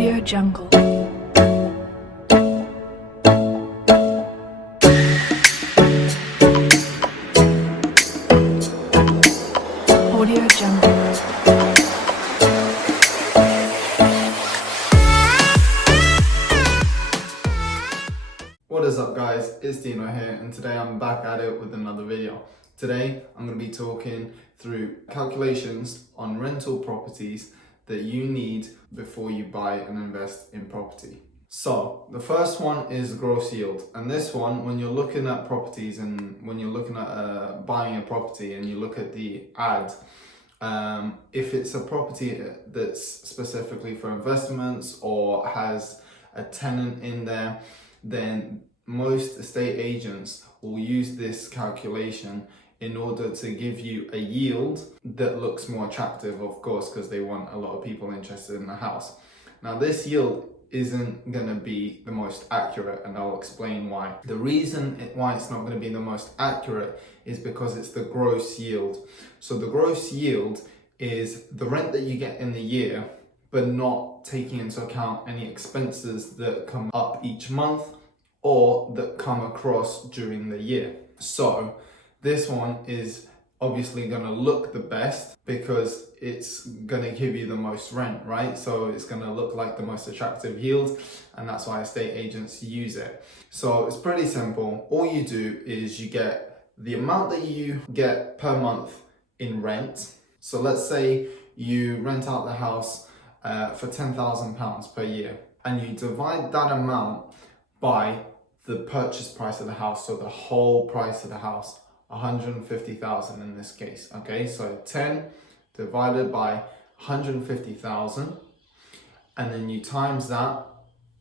Audio Jungle. Audio Jungle. What is up guys, it's Dino here and today I'm back at it with another video. Today I'm going to be talking through calculations on rental properties that you need before you buy and invest in property. So the first one is gross yield, and this one, when you're looking at properties and when you're looking at buying a property and you look at the ad, if it's a property that's specifically for investments or has a tenant in there, then most estate agents will use this calculation in order to give you a yield that looks more attractive, of course, because they want a lot of people interested in the house. Now, this yield isn't going to be the most accurate, and I'll explain why. The reason why it's not going to be the most accurate is because it's the gross yield. So the gross yield is the rent that you get in the year, but not taking into account any expenses that come up each month or that come across during the year. So this one is obviously going to look the best because it's going to give you the most rent, right? So it's going to look like the most attractive yield, and that's why estate agents use it. So it's pretty simple. All you do is you get the amount that you get per month in rent. So let's say you rent out the house for £10,000 per year, and you divide that amount by the purchase price of the house, so the whole price of the house, 150,000 in this case. Okay, so 10 divided by 150,000, and then you times that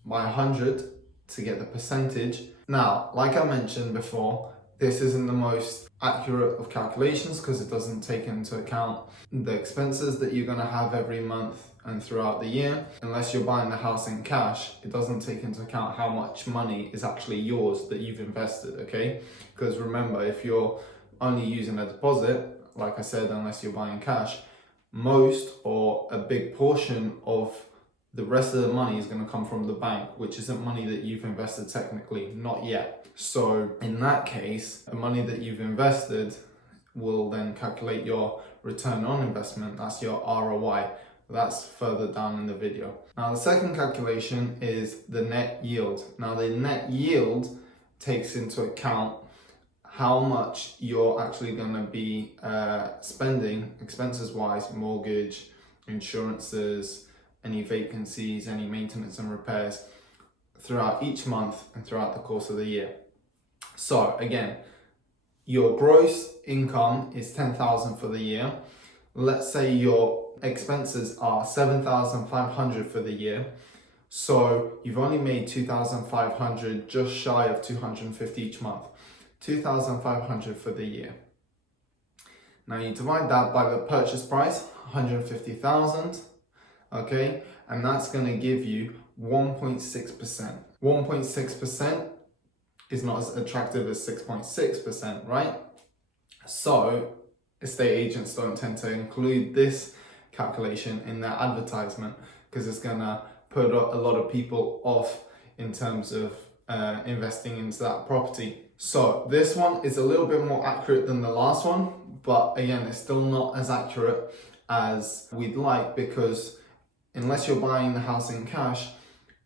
by 100 to get the percentage. Now, like I mentioned before, this isn't the most accurate of calculations because it doesn't take into account the expenses that you're going to have every month and throughout the year. Unless you're buying the house in cash, it doesn't take into account how much money is actually yours that you've invested, okay? Because remember, if you're only using a deposit, like I said, unless you're buying cash, most or a big portion of the rest of the money is going to come from the bank, which isn't money that you've invested technically, not yet. So in that case, the money that you've invested will then calculate your return on investment. That's your ROI. That's further down in the video. Now, the second calculation is the net yield. Now, the net yield takes into account how much you're actually going to be spending expenses-wise, mortgage, insurances, any vacancies, any maintenance and repairs throughout each month and throughout the course of the year. So again, your gross income is 10,000 for the year. Let's say your expenses are 7,500 for the year. So you've only made 2,500, just shy of 250 each month. 2,500 for the year. Now you divide that by the purchase price, 150,000, okay? And that's gonna give you 1.6%. 1.6% is not as attractive as 6.6%, right? So estate agents don't tend to include this calculation in their advertisement because it's gonna put a lot of people off in terms of investing into that property. So this one is a little bit more accurate than the last one, but again, it's still not as accurate as we'd like, because unless you're buying the house in cash,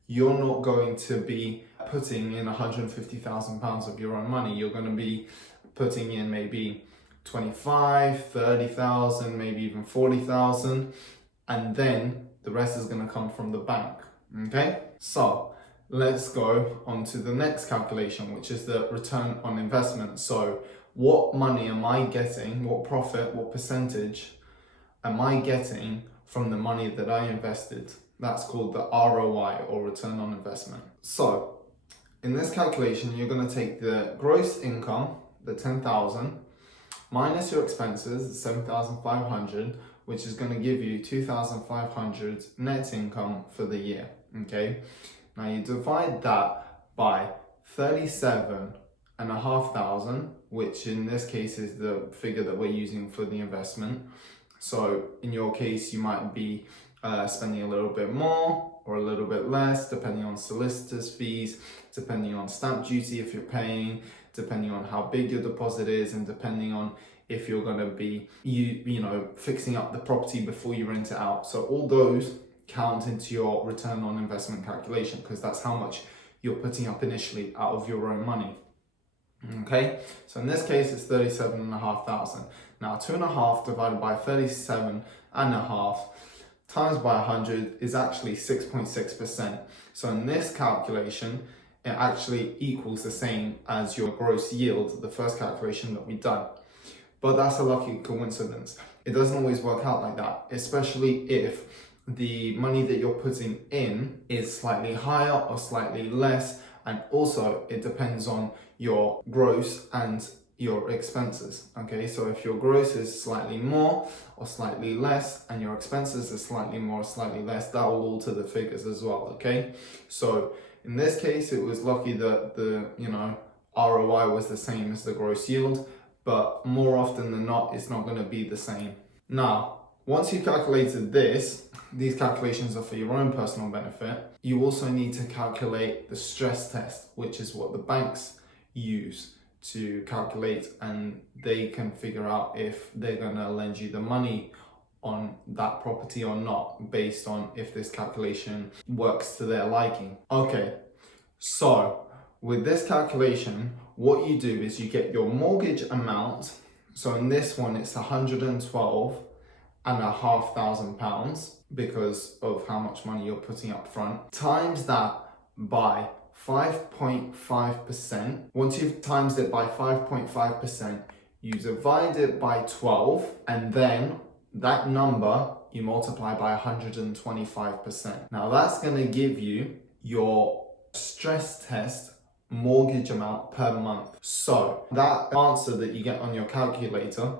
you're not going to be putting in £150,000 of your own money. You're going to be putting in maybe 25, 30,000, maybe even 40,000, and then the rest is going to come from the bank. Okay, so let's go on to the next calculation, which is the return on investment. So what money am I getting, what profit, what percentage am I getting from the money that I invested? That's called the ROI, or return on investment. So in this calculation, you're going to take the gross income, the 10,000, minus your expenses, 7,500, which is going to give you 2,500 net income for the year. Okay, now you divide that by 37,500, which in this case is the figure that we're using for the investment. So in your case, you might be spending a little bit more or a little bit less, depending on solicitors' fees, depending on stamp duty if you're paying, depending on how big your deposit is, and depending on if you're going to be fixing up the property before you rent it out. So all those count into your return on investment calculation, because that's how much you're putting up initially out of your own money. Okay, so in this case it's 37,500. Now 2.5 divided by 37.5 times by 100 is actually 6.6%. So in this calculation, it actually equals the same as your gross yield, the first calculation that we done. But that's a lucky coincidence. It doesn't always work out like that, especially if the money that you're putting in is slightly higher or slightly less. And also it depends on your gross and your expenses. Okay, so if your gross is slightly more or slightly less and your expenses are slightly more or slightly less, that will alter the figures as well. Okay, so in this case it was lucky that the ROI was the same as the gross yield, but more often than not it's not going to be the same. Now once you've calculated this, these calculations are for your own personal benefit. You also need to calculate the stress test, which is what the banks use to calculate, and they can figure out if they're going to lend you the money on that property or not, based on if this calculation works to their liking. Okay, so with this calculation, what you do is you get your mortgage amount. So in this one, it's £112,500 because of how much money you're putting up front, times that by 5.5%. Once you've times it by 5.5%, you divide it by 12, and then that number you multiply by 125%. Now that's going to give you your stress test mortgage amount per month. So that answer that you get on your calculator,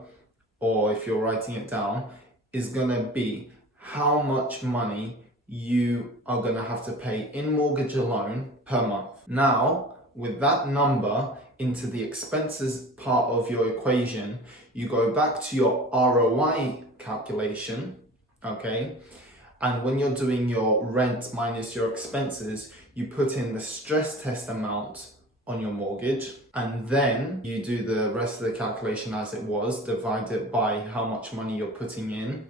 or if you're writing it down, is going to be how much money you are going to have to pay in mortgage alone per month. Now, with that number into the expenses part of your equation, you go back to your ROI calculation, okay? And when you're doing your rent minus your expenses, you put in the stress test amount on your mortgage, and then you do the rest of the calculation as it was, divide it by how much money you're putting in,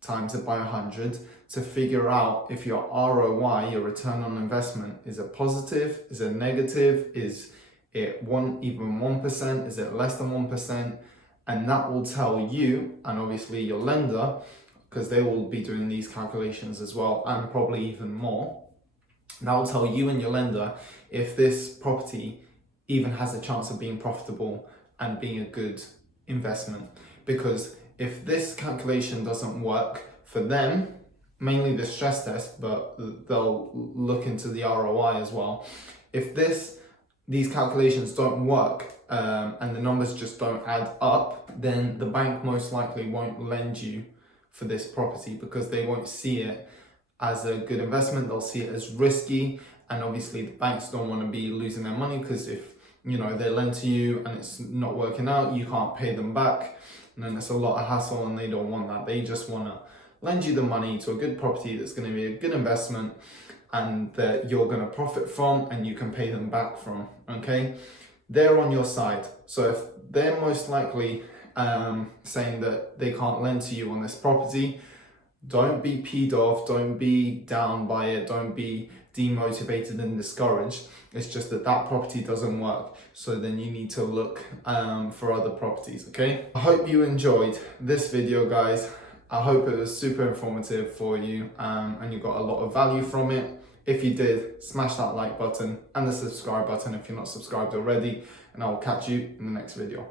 times it by 100 to figure out if your ROI, your return on investment, is a positive, is it negative, is it even 1%, is it less than 1%? And that will tell you, and obviously your lender, because they will be doing these calculations as well, and probably even more. That will tell you and your lender if this property even has a chance of being profitable and being a good investment. Because if this calculation doesn't work for them, mainly the stress test, but they'll look into the ROI as well. If these calculations don't work and the numbers just don't add up, then the bank most likely won't lend you for this property, because they won't see it as a good investment. They'll see it as risky, and obviously the banks don't want to be losing their money, because if they lend to you and it's not working out, you can't pay them back, and then it's a lot of hassle, and they don't want that. They just want to lend you the money to a good property that's going to be a good investment and that you're going to profit from and you can pay them back from. Okay, they're on your side. So if they're most likely saying that they can't lend to you on this property, don't be peed off, don't be down by it, don't be demotivated and discouraged. It's just that property doesn't work, so then you need to look for other properties. Okay, I hope you enjoyed this video, guys. I hope it was super informative for you and you got a lot of value from it. If you did, smash that like button and the subscribe button if you're not subscribed already, and I will catch you in the next video.